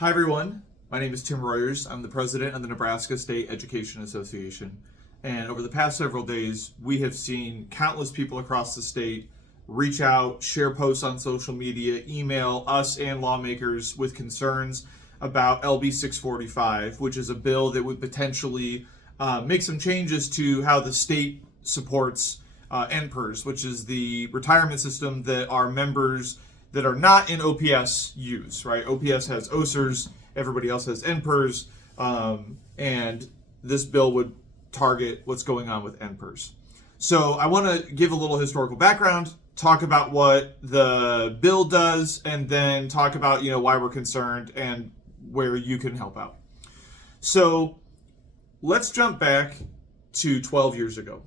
Hi everyone, my name is Tim Royers. I'm the president of the Nebraska State Education Association. And over the past several days, we have seen countless people across the state reach out, share posts on social media, email us and lawmakers with concerns about LB645, which is a bill that would potentially make some changes to how the state supports NPERS, which is the retirement system that our members that are not in OPS use, right? OPS has OSERS, everybody else has NPERS, and this bill would target what's going on with NPERS. So I want to give a little historical background, talk about what the bill does, and then talk about, why we're concerned and where you can help out. So let's jump back to 12 years ago.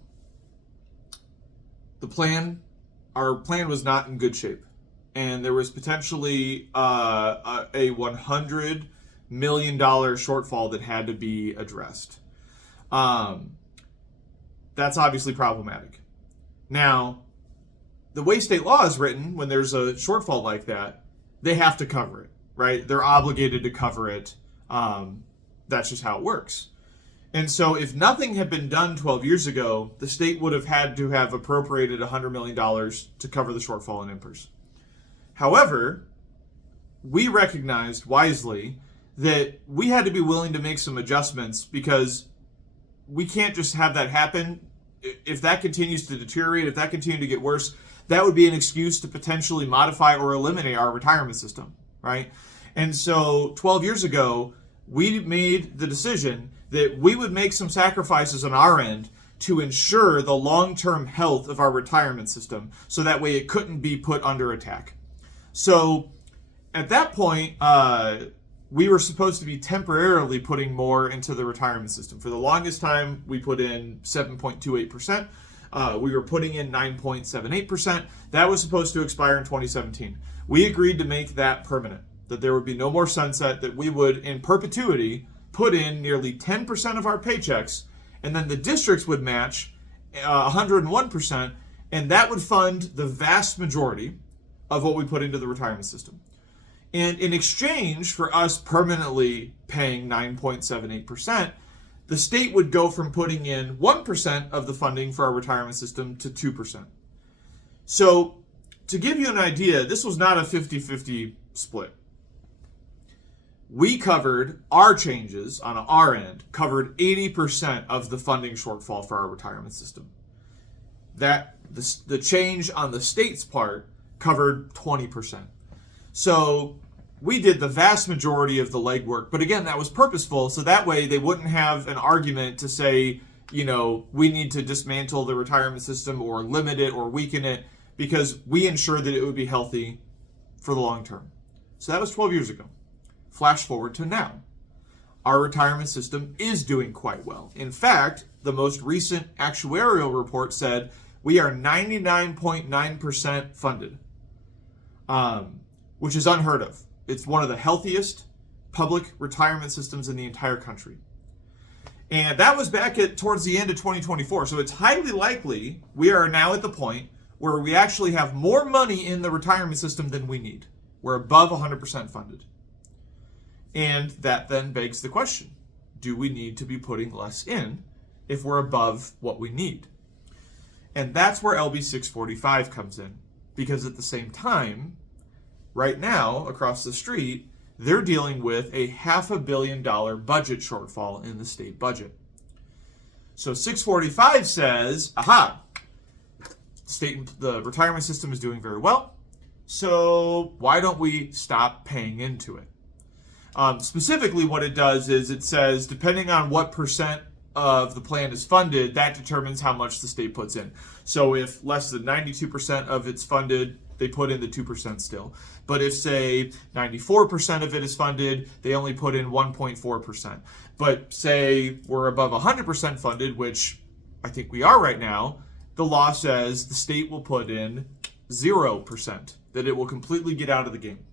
Our plan was not in good shape. And there was potentially a $100 million shortfall that had to be addressed. That's obviously problematic. Now, the way state law is written, when there's a shortfall like that, they have to cover it, right? They're obligated to cover it. That's just how it works. And so if nothing had been done 12 years ago, the state would have had to have appropriated $100 million to cover the shortfall in NPERS. However, we recognized wisely that we had to be willing to make some adjustments because we can't just have that happen. If that continues to deteriorate, if that continues to get worse, that would be an excuse to potentially modify or eliminate our retirement system, right? And so 12 years ago, we made the decision that we would make some sacrifices on our end to ensure the long-term health of our retirement system so that way it couldn't be put under attack. So at that point, we were supposed to be temporarily putting more into the retirement system. For the longest time, we put in 7.28%. We were putting in 9.78%. That was supposed to expire in 2017. We agreed to make that permanent, that there would be no more sunset, that we would, in perpetuity, put in nearly 10% of our paychecks, and then the districts would match 101%, and that would fund the vast majority of what we put into the retirement system. And in exchange for us permanently paying 9.78%, the state would go from putting in 1% of the funding for our retirement system to 2%. So to give you an idea, this was not a 50-50 split. We covered our changes on our end, covered 80% of the funding shortfall for our retirement system. That the change on the state's part covered 20%. So we did the vast majority of the legwork, but again, that was purposeful, so that way they wouldn't have an argument to say, we need to dismantle the retirement system or limit it or weaken it, because we ensured that it would be healthy for the long term. So that was 12 years ago. Flash forward to now. Our retirement system is doing quite well. In fact, the most recent actuarial report said we are 99.9% funded. Which is unheard of. It's one of the healthiest public retirement systems in the entire country. And that was back towards the end of 2024. So it's highly likely we are now at the point where we actually have more money in the retirement system than we need. We're above 100% funded. And that then begs the question, do we need to be putting less in if we're above what we need? And that's where LB645 comes in. Because at the same time, right now, across the street, they're dealing with a $500 million budget shortfall in the state budget. So 645 says, the retirement system is doing very well, so why don't we stop paying into it? Specifically, what it does is it says, depending on what percent of the plan is funded, that determines how much the state puts in. So if less than 92% of it's funded, they put in the 2% still. But if, say, 94% of it is funded, they only put in 1.4%. But say we're above 100% funded, which I think we are right now, the law says the state will put in 0%, that it will completely get out of the game.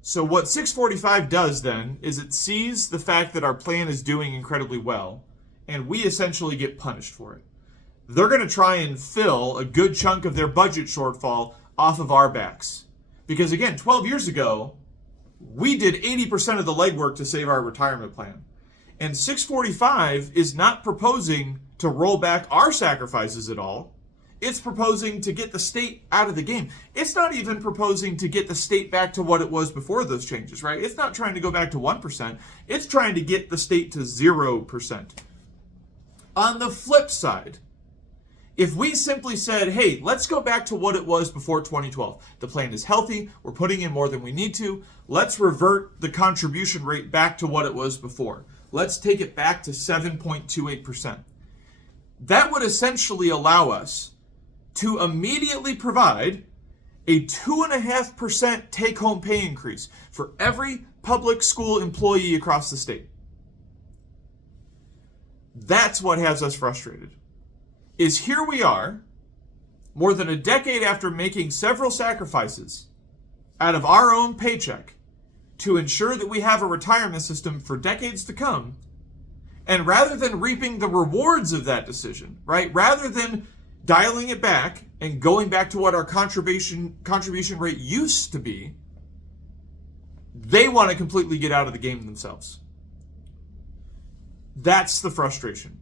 So what 645 does then is it sees the fact that our plan is doing incredibly well, and we essentially get punished for it. They're going to try and fill a good chunk of their budget shortfall off of our backs. Because again, 12 years ago, We did 80% of the legwork to save our retirement plan. And 645 is not proposing to roll back our sacrifices at all. It's proposing to get the state out of the game. It's not even proposing to get the state back to what it was before those changes, right? It's not trying to go back to 1%. It's trying to get the state to 0%. On the flip side, if we simply said, hey, let's go back to what it was before 2012. The plan is healthy. We're putting in more than we need to. Let's revert the contribution rate back to what it was before. Let's take it back to 7.28%. That would essentially allow us to immediately provide a 2.5% take-home pay increase for every public school employee across the state. That's what has us frustrated. Is here we are, more than a decade after making several sacrifices out of our own paycheck to ensure that we have a retirement system for decades to come, and rather than reaping the rewards of that decision, right, rather than dialing it back and going back to what our contribution rate used to be, they want to completely get out of the game themselves. That's the frustration.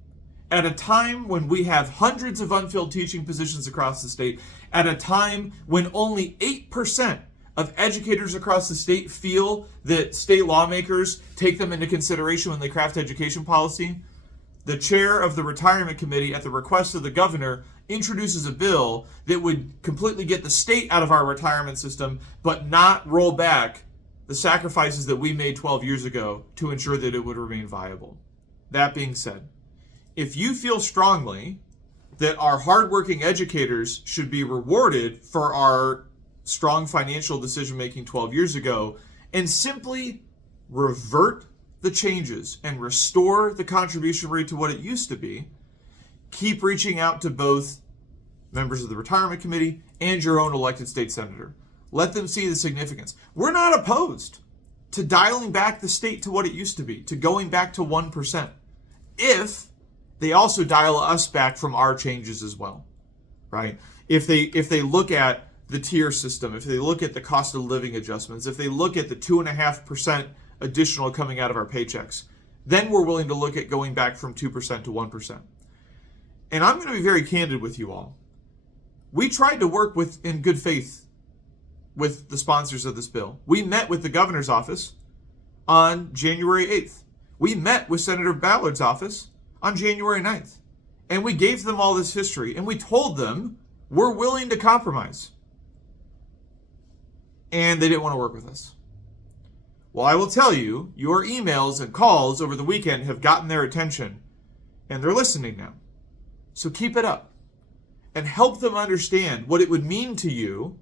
At a time when we have hundreds of unfilled teaching positions across the state, at a time when only 8% of educators across the state feel that state lawmakers take them into consideration when they craft education policy, the chair of the retirement committee, at the request of the governor, introduces a bill that would completely get the state out of our retirement system, but not roll back the sacrifices that we made 12 years ago to ensure that it would remain viable. That being said, if you feel strongly that our hardworking educators should be rewarded for our strong financial decision-making 12 years ago, and simply revert the changes and restore the contribution rate to what it used to be, keep reaching out to both members of the retirement committee and your own elected state senator. Let them see the significance. We're not opposed to dialing back the state to what it used to be, to going back to 1%, if they also dial us back from our changes as well, right? If they look at the tier system, if they look at the cost of living adjustments, if they look at the 2.5% additional coming out of our paychecks, then we're willing to look at going back from 2% to 1%. And I'm going to be very candid with you all. We tried to work in good faith with the sponsors of this bill. We met with the governor's office on January 8th. We met with Senator Ballard's office on January 9th. And we gave them all this history, and we told them we're willing to compromise. And they didn't want to work with us. Well, I will tell you, your emails and calls over the weekend have gotten their attention, and they're listening now. So keep it up and help them understand what it would mean to you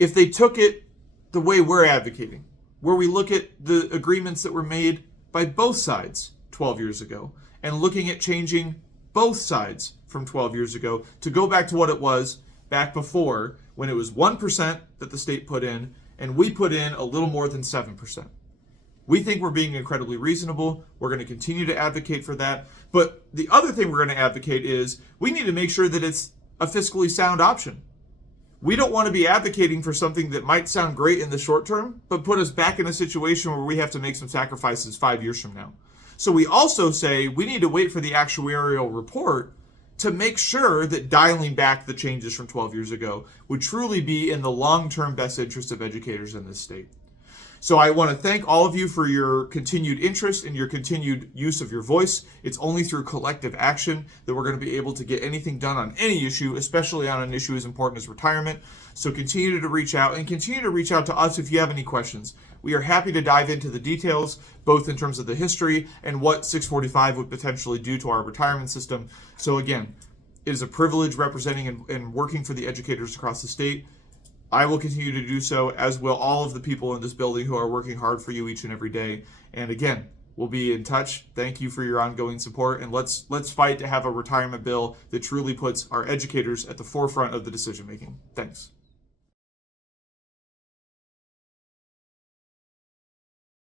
if they took it the way we're advocating, where we look at the agreements that were made by both sides 12 years ago and looking at changing both sides from 12 years ago to go back to what it was back before, when it was 1% that the state put in and we put in a little more than 7%. We think we're being incredibly reasonable. We're going to continue to advocate for that. But the other thing we're going to advocate is we need to make sure that it's a fiscally sound option. We don't want to be advocating for something that might sound great in the short term, but put us back in a situation where we have to make some sacrifices 5 years from now. So we also say we need to wait for the actuarial report to make sure that dialing back the changes from 12 years ago would truly be in the long-term best interest of educators in this state. So I want to thank all of you for your continued interest and your continued use of your voice. It's only through collective action that we're going to be able to get anything done on any issue, especially on an issue as important as retirement. So continue to reach out, and continue to reach out to us if you have any questions. We are happy to dive into the details, both in terms of the history and what 645 would potentially do to our retirement system. So again, it is a privilege representing and working for the educators across the state. I will continue to do so, as will all of the people in this building who are working hard for you each and every day. And again, we'll be in touch. Thank you for your ongoing support, and let's fight to have a retirement bill that truly puts our educators at the forefront of the decision making. Thanks.